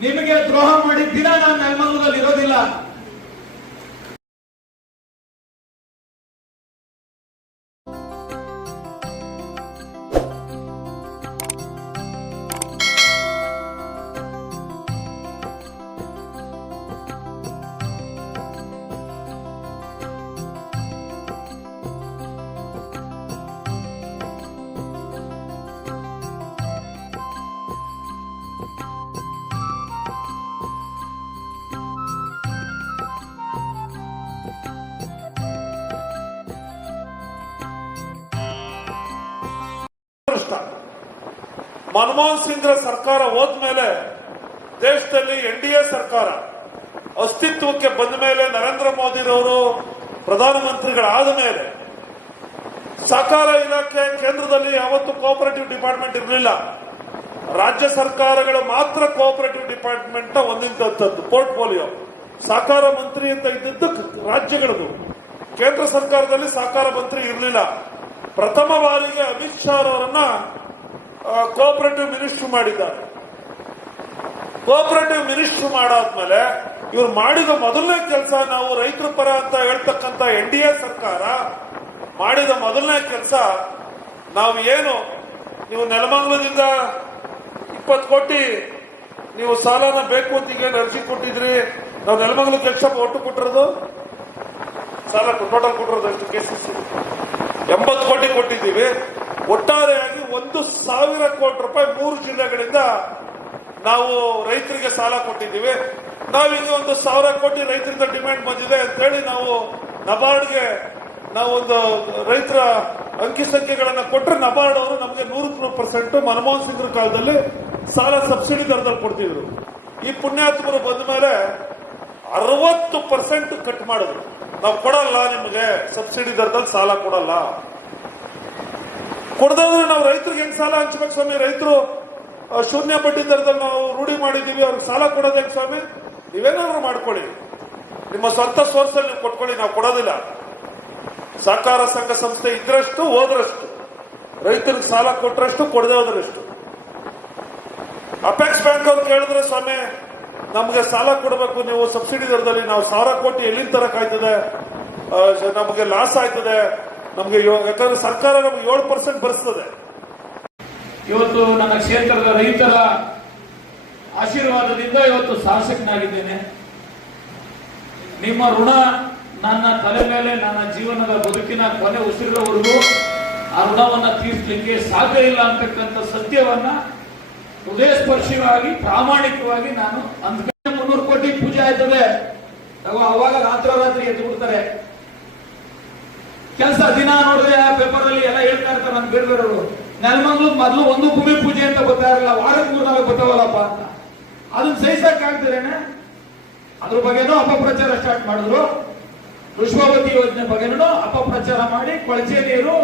ನಿಮಗೆ ದ್ರೋಹ ಮಾಡಿದ ದಿನ ನಾನು ನೆಲಮಂಗಲದಲ್ಲಿ ಇರೋದಿಲ್ಲ ಮನಮೋಹನ್ ಸಿಂಗ್ರ ಸರ್ಕಾರ ಹೋದ್ಮೇಲೆ ದೇಶದಲ್ಲಿ ಎನ್ ಡಿ ಎ ಸರ್ಕಾರ ಅಸ್ತಿತ್ವಕ್ಕೆ ಬಂದ ಮೇಲೆ ನರೇಂದ್ರ ಮೋದಿರವರು ಪ್ರಧಾನಮಂತ್ರಿಗಳಾದ ಮೇಲೆ ಸಹಕಾರ ಇಲಾಖೆ ಕೇಂದ್ರದಲ್ಲಿ ಯಾವತ್ತು ಕೋಆಪರೇಟಿವ್ ಡಿಪಾರ್ಟ್ಮೆಂಟ್ ಇರಲಿಲ್ಲ. ರಾಜ್ಯ ಸರ್ಕಾರಗಳು ಮಾತ್ರ ಕೋಆಪರೇಟಿವ್ ಡಿಪಾರ್ಟ್ಮೆಂಟ್ನ ಪೋರ್ಟ್ ಪೋರ್ಟ್ಫೋಲಿಯೋ ಸಹಕಾರ ಮಂತ್ರಿ ಅಂತ ಇದ್ದಿದ್ದು ರಾಜ್ಯಗಳದು ಕೇಂದ್ರ ಸರ್ಕಾರದಲ್ಲಿ ಸಹಕಾರ ಮಂತ್ರಿ ಇರಲಿಲ್ಲ. ಪ್ರಥಮ ಬಾರಿಗೆ ಅಮಿತ್ ಶಾ ಅವರನ್ನ ಕೋಆಪರೇಟಿವ್ ಮಿನಿಸ್ಟ್ರಿ ಮಾಡಿದ್ದಾರೆ. ಕೋಪರೇಟಿವ್ ಮಿನಿಸ್ಟ್ರಿ ಮಾಡಾದ್ಮೇಲೆ ಇವ್ರು ಮಾಡಿದ ಮೊದಲನೇ ಕೆಲಸ ನಾವು ರೈತರ ಪರ ಅಂತ ಹೇಳ್ತಕ್ಕಂತ ಎನ್ ಡಿ ಎ ಸರ್ಕಾರ ಮಾಡಿದ ಮೊದಲನೇ ಕೆಲಸ ನಾವು ಏನು, ನೀವು ನೆಲಮಂಗಲದಿಂದ ಇಪ್ಪತ್ತು ಕೋಟಿ ನೀವು ಸಾಲನ ಬೇಕು ಅಂತ ಈಗ ಅರ್ಜಿ ಕೊಟ್ಟಿದ್ರಿ, ನಾವು ನೆಲಮಂಗಲ ಕೆಲಸ ಒಟ್ಟು ಕೊಟ್ಟಿರೋದು? ಸಾಲ ಟೋಟಲ್ ಕೊಟ್ಟಿರೋದು ಎಷ್ಟು ಸಿ ಎಂಬತ್ತು ಕೋಟಿ ಕೊಟ್ಟಿದ್ದೀವಿ. ಒಟ್ಟಾರೆಯಾಗಿ ಒಂದು ಸಾವಿರ ಕೋಟಿ ರೂಪಾಯಿ ಮೂರು ಜಿಲ್ಲೆಗಳಿಂದ ನಾವು ರೈತರಿಗೆ ಸಾಲ ಕೊಟ್ಟಿದ್ದೀವಿ. ನಾವೀಗ ಒಂದು ಸಾವಿರ ಕೋಟಿ ರೈತರಿಂದ ಡಿಮ್ಯಾಂಡ್ ಬಂದಿದೆ ಅಂತ ಹೇಳಿ ನಾವು ನಬಾರ್ಡ್ಗೆ ನಾವೊಂದು ರೈತರ ಅಂಕಿ ಸಂಖ್ಯೆಗಳನ್ನು ಕೊಟ್ಟರೆ ನಬಾರ್ಡ್ ಅವರು ನಮಗೆ ನೂರು ಪರ್ಸೆಂಟ್ ಮನಮೋಹನ್ ಸಿಂಗ್ರ ಕಾಲದಲ್ಲಿ ಸಾಲ ಸಬ್ಸಿಡಿ ದರದಲ್ಲಿ ಕೊಡ್ತಿದ್ರು. ಈ ಪುಣ್ಯಾತ್ಮರು ಬಂದ ಮೇಲೆ ಅರವತ್ತು ಪರ್ಸೆಂಟ್ ಕಟ್ ಮಾಡಿದ್ರು. ನಾವು ಕೊಡಲ್ಲ ನಿಮಗೆ, ಸಬ್ಸಿಡಿ ದರದಲ್ಲಿ ಸಾಲ ಕೊಡಲ್ಲ. ಕೊಡದಾದ್ರೆ ನಾವು ರೈತರಿಗೆ ಹೆಂಗ್ ಸಾಲ ಹಂಚ್ಬೇಕು ಸ್ವಾಮಿ? ರೈತರು ಶೂನ್ಯ ಬಡ್ಡಿ ದರದಲ್ಲಿ ನಾವು ರೂಢಿ ಮಾಡಿದೀವಿ ಅವ್ರಿಗೆ ಸಾಲ ಕೊಡೋದೇ ಸ್ವಾಮಿ? ನೀವೇನಾದ್ರು ಮಾಡ್ಕೊಳ್ಳಿ. ನಿಮ್ಮ ಸ್ವಂತ ಸೋರ್ಸ್ ನೀವು ಕೊಟ್ಕೊಳ್ಳಿ, ನಾವು ಕೊಡೋದಿಲ್ಲ. ಸಹಕಾರ ಸಂಘ ಸಂಸ್ಥೆ ಇದ್ರಷ್ಟು, ಹೋದ್ರಷ್ಟು. ರೈತರಿಗೆ ಸಾಲ ಕೊಟ್ಟರಷ್ಟು ಕೊಡದೆ ಅಪೆಕ್ಸ್ ಬ್ಯಾಂಕ್ ಅವ್ರು ಕೇಳಿದ್ರೆ, ಸ್ವಾಮಿ, ನಮಗೆ ಸಾಲ ಕೊಡಬೇಕು, ನೀವು ಸಬ್ಸಿಡಿ ದರದಲ್ಲಿ ನಾವು ಸಾವಿರ ಕೋಟಿ ಎಲ್ಲಿಂದ ತರಕಾಯ್ತದೆ ನಮಗೆ ಲಾಸ್ ಆಯ್ತದೆ. ನಮಗೆ ಯಾಕಂದ್ರೆ ಸರ್ಕಾರ ನಮಗೆ ಏಳು ಪರ್ಸೆಂಟ್ ಬರ್ಸ್ತದೆ. ಇವತ್ತು ನನ್ನ ಕ್ಷೇತ್ರದ ರೈತರ ಆಶೀರ್ವಾದದಿಂದ ಇವತ್ತು ಶಾಸಕನಾಗಿದ್ದೇನೆ. ನಿಮ್ಮ ಋಣ ನನ್ನ ತಲೆ ಮೇಲೆ, ನನ್ನ ಜೀವನದ ಬದುಕಿನ ಕೊನೆ ಉಸಿರಿರೋವರೆಗೂ ಆ ಋಣವನ್ನ ತೀರಿಸಲಿಕ್ಕೆ ಸಾಧ್ಯ ಇಲ್ಲ ಅಂತಕ್ಕಂಥ ಸತ್ಯವನ್ನ ಹೃದಯ ಸ್ಪರ್ಶಿಯಾಗಿ ಪ್ರಾಮಾಣಿಕವಾಗಿ ನಾನು ಅಂದ್ಕೊಂಡೆ ಮುನ್ನೂರು ಕೋಟಿ ಪೂಜೆ ಆಯ್ತದೆ. ಅವಾಗ ರಾತ್ರೋರಾತ್ರಿ ಎದ್ದು ಬಿಡ್ತಾರೆ. ಕೆಲಸ ದಿನ ನೋಡಿದ್ರೆ ಪೇಪರ್ ಅಲ್ಲಿ ಎಲ್ಲ ಹೇಳ್ತಾ ಇರ್ತಾರೆ ಬೇರೆ ಬೇರೆಯವರು ನೆಲಮಂಗ್ಲು ಮೊದಲು ಒಂದು ಭೂಮಿ ಪೂಜೆ ಅಂತ ಗೊತ್ತಾ ಇರಲಿಲ್ಲ, ವಾರಕ್ಕೆ ಮೂರು ನಾಲ್ಕು ಗೊತ್ತಾವಲ್ಲಪ್ಪ ಅಂತ. ಅದನ್ನ ಸಹಿಸಕ್ ಅದ್ರ ಬಗ್ಗೆನೂ ಅಪಪ್ರಚಾರ ಸ್ಟಾರ್ಟ್ ಮಾಡಿದ್ರು. ಪುಷ್ಪಾವತಿ ಯೋಜನೆ ಬಗ್ಗೆನೂ ಅಪಪ್ರಚಾರ ಮಾಡಿ, ಕೊಳಚೆ ನೀರು,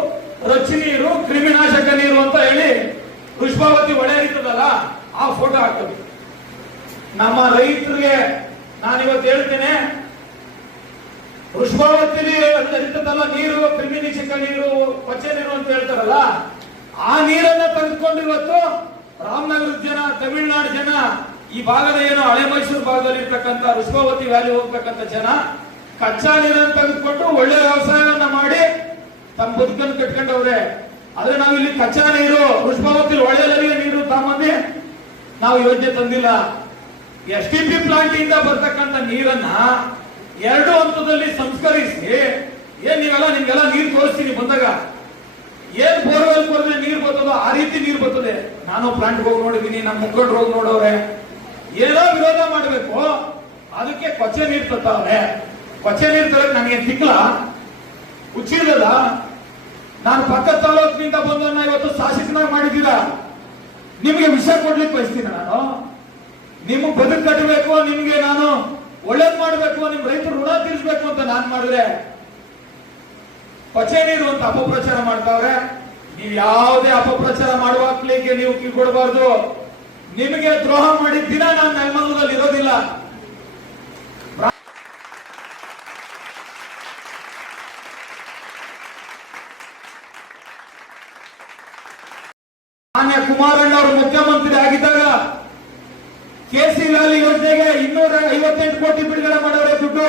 ರೊಚ್ಚಿ ನೀರು, ಕ್ರಿಮಿನಾಶಕ ನೀರು ಅಂತ ಹೇಳಿ ಪುಷ್ಪಾವತಿ ಒಳೆ ಇರ್ತದಲ್ಲ ಆ ಫೋಟೋ ಹಾಕಬೇಕು ನಮ್ಮ ರೈತರಿಗೆ ನಾನಿವತ್ತು ಹೇಳ್ತೇನೆ ವೃಷಭಾವತಿಲಿ ಹರಿತದಲ್ಲ ನೀರು ಕ್ರಿಮಿನಾಶಕ ನೀರು ಪಚ್ಚೆ ನೀರು ಅಂತ ಹೇಳ್ತಾರಲ್ಲ, ಆ ನೀರನ್ನ ತೆಗೆದುಕೊಂಡು ಇವತ್ತು ರಾಮನಗರದ ಜನ ತಮಿಳುನಾಡು ಜನ, ಈ ಭಾಗದ ಏನು ಹಳೆ ಮೈಸೂರು ಭಾಗದಲ್ಲಿ ಇರ್ತಕ್ಕಂಥ ವೃಷಭಾವತಿ ವ್ಯಾಲಿ ಹೋಗ್ತಕ್ಕಂಥ ಜನ, ಕಚ್ಚಾ ನೀರನ್ನು ತೆಗೆದುಕೊಂಡು ಒಳ್ಳೆ ವ್ಯವಸಾಯವನ್ನ ಮಾಡಿ ತಮ್ಮ ಬದುಕನ್ನು ಕಟ್ಕೊಂಡವ್ರೆ. ಆದ್ರೆ ನಾವು ಇಲ್ಲಿ ಕಚ್ಚಾ ನೀರು ವೃಷಭಾವತಿ ಒಳ್ಳೆ ನೀರು ತಮ್ಮನ್ನೇ ನಾವು ಯೋಜನೆ ತಂದಿಲ್ಲ. ಎಸ್ ಟಿ ಪಿ ಪ್ಲಾಂಟ್ ಇಂದ ಬರ್ತಕ್ಕಂಥ ನೀರನ್ನ ಎರಡು ಹಂತದಲ್ಲಿ ಸಂಸ್ಕರಿಸಿ. ಏನ್ ನೀವೆಲ್ಲ, ನಿಮ್ಗೆಲ್ಲ ನೀರು ತೋರಿಸ್ತೀನಿ ಬಂದಾಗ. ಏನ್ ಬೋರ್ವೆಲ್ ಕೊರಿದ್ರೆ ನೀರು ಬರ್ತದೋ ಆ ರೀತಿ ನೀರು ಬರ್ತದೆ. ನಾನು ಪ್ಲಾಂಟ್ ಹೋಗಿ ನೋಡಿದೀನಿ ನಮ್ಮ ಮುಖಂಡರು ಹೋಗಿ ನೋಡವ್ರೆ. ಏನೋ ವಿರೋಧ ಮಾಡಬೇಕು. ಅದಕ್ಕೆ ಕೊಚ್ಚೆ ನೀರು ತರ್ತಾವ್ರೆ. ಕೊಚ್ಚೆ ನೀರು ತರಕ್ ನನಗೆ ತಿಕ್ಲ ಹುಚ್ಚಿರ್ಲಿಲ್ಲ ನಾನು ಪಕ್ಕ ತಾಲೂಕಿನಿಂದ ಬಂದನ್ನ ಇವತ್ತು ಶಾಸಕನಾಗಿ ಮಾಡಿದ್ದೀರಾ? ನಿಮಗೆ ವಿಷಯ ಕೊಡ್ಲಿಕ್ಕೆ ಬಯಸ್ತೀನಿ ನಾನು. ನಿಮ್ಗೆ ಬದುಕು ಕಟ್ಟಬೇಕು ನಿಮ್ಗೆ ನಾನು ಒಳ್ಳೇದ್ ಮಾಡ್ಬೇಕು, ನಿಮ್ ರೈತರು ಋಣ ತೀರಿಸಬೇಕು ಅಂತ ನಾನ್ ಮಾಡಿದ್ರೆ ಪಚೆ ಅಂತ ಅಪಪ್ರಚಾರ ಮಾಡ್ತಾವ್ರೆ. ನೀವು ಯಾವುದೇ ಅಪಪ್ರಚಾರ ಮಾಡುವಾಗ್ಲಿಕ್ಕೆ ನೀವು ಕಿಳ್ಕೊಡ್ಬಾರ್ದು ನಿಮಗೆ ದ್ರೋಹ ಮಾಡಿ ದಿನ ನಾನು ನೆಲಮಂಗಲದಲ್ಲಿ ಇರೋದಿಲ್ಲ. ಮಾನ್ಯ ಕುಮಾರಣ್ಣ ಅವರು ಮುಖ್ಯಮಂತ್ರಿ ಆಗಿದ್ದಾಗ ಕೆ ಸಿ ವ್ಯಾಲಿ ಯೋಜನೆಗೆ ಇನ್ನೂರ ಐವತ್ತೆಂಟು ಕೋಟಿ ಬಿಡುಗಡೆ ಮಾಡವ್ರೆ ದುಡ್ಡು.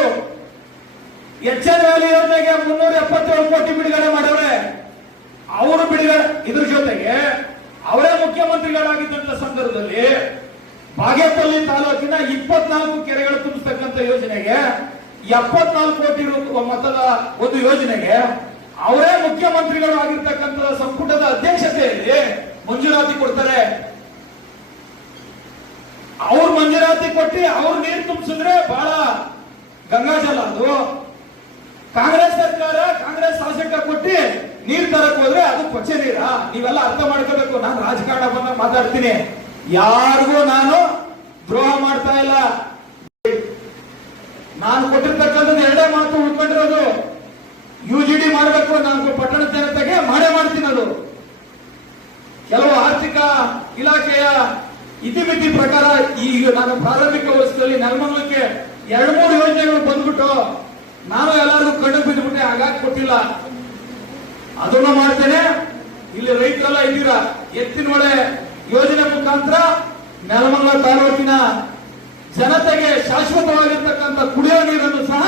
ಎಚ್ ಎನ್ ವ್ಯಾಲಿ ಯೋಜನೆಗೆ ಮುನ್ನೂರ ಎಪ್ಪತ್ತೇಳು ಕೋಟಿ ಬಿಡುಗಡೆ ಮಾಡವ್ರೆ ಅವರು ಬಿಡುಗಡೆ, ಇದ್ರ ಜೊತೆಗೆ ಅವರೇ ಮುಖ್ಯಮಂತ್ರಿಗಳಾಗಿದ್ದಂತ ಸಂದರ್ಭದಲ್ಲಿ ಬಾಗೇಪಲ್ಲಿ ತಾಲೂಕಿನ ಇಪ್ಪತ್ನಾಲ್ಕು ಕೆರೆಗಳು ತುಂಬಿಸ್ತಕ್ಕಂಥ ಯೋಜನೆಗೆ ಎಪ್ಪತ್ನಾಲ್ಕು ಕೋಟಿ ಮೊತ್ತದ ಒಂದು ಯೋಜನೆಗೆ ಅವರೇ ಮುಖ್ಯಮಂತ್ರಿಗಳು ಆಗಿರ್ತಕ್ಕಂಥ ಸಂಪುಟದ ಅಧ್ಯಕ್ಷತೆಯಲ್ಲಿ ಮಂಜೂರಾತಿ ಕೊಡ್ತಾರೆ. ಅವ್ರು ಮಂಜೂರಾತಿ ಕೊಟ್ಟು ಅವ್ರ ನೀರು ತುಂಬಿಸಿದ್ರೆ ಬಹಳ ಗಂಗಾಜಲ ಅದು. ಕಾಂಗ್ರೆಸ್ ಸರ್ಕಾರ, ಕಾಂಗ್ರೆಸ್ ಶಾಸಕ ಕೊಟ್ಟು ನೀರ್ ತರಕ್ ಹೋದ್ರೆ ಅದು ಕೊಚ್ಚೆ ನೀರ? ನೀವೆಲ್ಲ ಅರ್ಥ ಮಾಡ್ಕೋಬೇಕು, ನಾನು ರಾಜಕಾರಣ ಬಂದ ಮಾತಾಡ್ತೀನಿ. ಯಾರಿಗೂ ನಾನು ದ್ರೋಹ ಮಾಡ್ತಾ ಇಲ್ಲ. ನಾನು ಕೊಟ್ಟಿರ್ತಕ್ಕಂಥದ್ದು ಎರಡೇ ಮಾತು ಉಳ್ಕೊಂಡಿರೋದು ಯು ಜಿ ಡಿ ಮಾಡಬೇಕು ನಾನು ಪಟ್ಟಣದ ಜನತೆಗೆ ಮಾಡೇ ಮಾಡ್ತೀನಿ ಅದು ಕೆಲವು ಆರ್ಥಿಕ ಇಲಾಖೆಯ ಇತಿಮಿತಿ ಪ್ರಕಾರ ಈಗ ನಾನು ಪ್ರಾರಂಭಿಕ ವರ್ಷದಲ್ಲಿ ನೆಲಮಂಗಲಕ್ಕೆ ಎರಡು ಮೂರು ಯೋಜನೆಗಳು ಬಂದ್ಬಿಟ್ಟು ನಾನು ಎಲ್ಲರಿಗೂ ಕಣ್ಣು ಬಿದ್ದುಬಿಟ್ಟೆ ಹಾಗಾಗಿ ಕೊಟ್ಟಿಲ್ಲ. ಅದನ್ನು ಮಾಡ್ತೇನೆ. ಇಲ್ಲಿ ರೈತರೆಲ್ಲ ಇದ್ದೀರಾ? ಎತ್ತಿನ ಹೊಳೆ ಯೋಜನೆ ಮುಖಾಂತರ ನೆಲಮಂಗಲ ತಾಲೂಕಿನ ಜನತೆಗೆ ಶಾಶ್ವತವಾಗಿರ್ತಕ್ಕಂಥ ಕುಡಿಯೋ ನೀರನ್ನು ಸಹ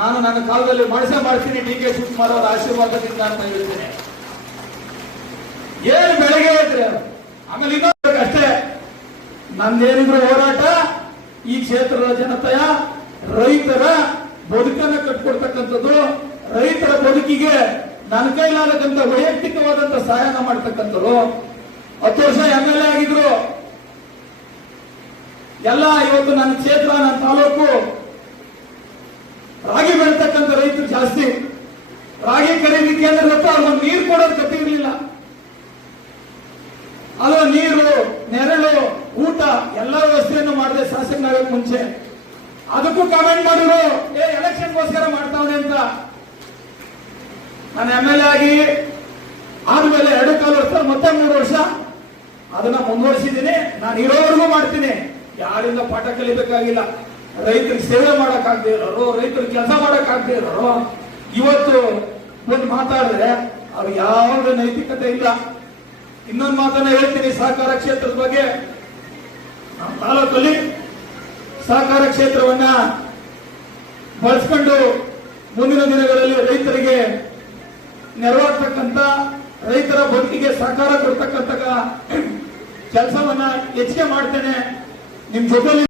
ನಾನು ನನ್ನ ಕಾಲದಲ್ಲಿ ಮಾಡಿಸೇ ಮಾಡ್ತೀನಿ ಡಿ ಕೆ ಶಿವಕುಮಾರ್ ಅವರ ಆಶೀರ್ವಾದದಿಂದ ಅಂತ ಹೇಳ್ತೇನೆ. ಏನು ಬೆಳಗ್ಗೆ ಆಯ್ತು ಆಮೇಲೆ ನಂದೇನಿದ್ರು ಹೋರಾಟ? ಈ ಕ್ಷೇತ್ರದ ಜನತೆಯ, ರೈತರ ಬದುಕನ್ನ ಕಟ್ಕೊಡ್ತಕ್ಕಂಥದ್ದು, ರೈತರ ಬದುಕಿಗೆ ನನ್ನ ಕೈಲಾದಕ್ಕಂಥ ವೈಯಕ್ತಿಕವಾದಂತ ಸಹಾಯನ ಮಾಡ್ತಕ್ಕಂಥರು ಹತ್ತು ವರ್ಷ ಎಂ ಎಲ್ ಎ ಆಗಿದ್ರು. ಎಲ್ಲ, ಇವತ್ತು ನನ್ನ ಕ್ಷೇತ್ರ, ನನ್ನ ತಾಲೂಕು ರಾಗಿ ಬೆಳ್ತಕ್ಕಂಥ ರೈತರು ಜಾಸ್ತಿ ರಾಗಿ ಖರೀದಿ ಕೇಂದ್ರ ಹತ್ರ ಅವ್ರಿಗೆ ನೀರು ಕೊಡೋದು ಗತಿ ಇರಲಿಲ್ಲ ಅಲ್ವಾ ನೀರು ನೆರಳು ಊಟ ಎಲ್ಲ ವ್ಯವಸ್ಥೆಯನ್ನು ಮಾಡಿದೆ ಶಾಸಕನಾಗಕ್ಕೆ ಮುಂಚೆ ಅದಕ್ಕೂ ಕಾಮೆಂಟ್ ಮಾಡಿದ್ರು ಏ, ಎಲೆಕ್ಷನ್ಗೋಸ್ಕರ ಮಾಡ್ತಾವನೆ ಅಂತ ನಾನು ಎಂ ಎಲ್ ಆಗಿ ಆದ್ಮೇಲೆ ಎರಡು ಕಾಲು ವರ್ಷ, ಮತ್ತೆ ಮೂರು ವರ್ಷ ಅದನ್ನ ಮುಂದುವರಿಸಿದ್ದೀನಿ. ನಾನು ಇರೋವರೆಗೂ ಮಾಡ್ತೀನಿ. ಯಾರಿಂದ ಪಾಠ ಕಲಿಬೇಕಾಗಿಲ್ಲ. ರೈತರಿಗೆ ಸೇವೆ ಮಾಡಕ್ಕಾಗದೇ ಇರೋರು, ರೈತರು ಕೆಲಸ ಮಾಡಕ್ಕಾಗದೇ ಇರೋರು, ಇವತ್ತು ಬಂದು ಮಾತಾಡಿದ್ರೆ ಅವ್ರು ಯಾವುದೇ ನೈತಿಕತೆ ಇಲ್ಲ. ಇನ್ನೊಂದು ಮಾತನ್ನ ಹೇಳ್ತೀನಿ, ಸಹಕಾರ ಕ್ಷೇತ್ರದ ಬಗ್ಗೆ. ನಮ್ಮ ತಾಲೂಕಲ್ಲಿ ಸಹಕಾರ ಕ್ಷೇತ್ರವನ್ನ ಬಳಸ್ಕೊಂಡು ಮುಂದಿನ ದಿನಗಳಲ್ಲಿ ರೈತರಿಗೆ ನೆರವಾಗ್ತಕ್ಕಂಥ ರೈತರ ಬದುಕಿಗೆ ಸಹಕಾರ ಕೊಡ್ತಕ್ಕಂಥ ಕೆಲಸವನ್ನ ಹೆಚ್ಚಿಗೆ ಮಾಡ್ತೇನೆ. ನಿಮ್ ಜೊತೆಲಿ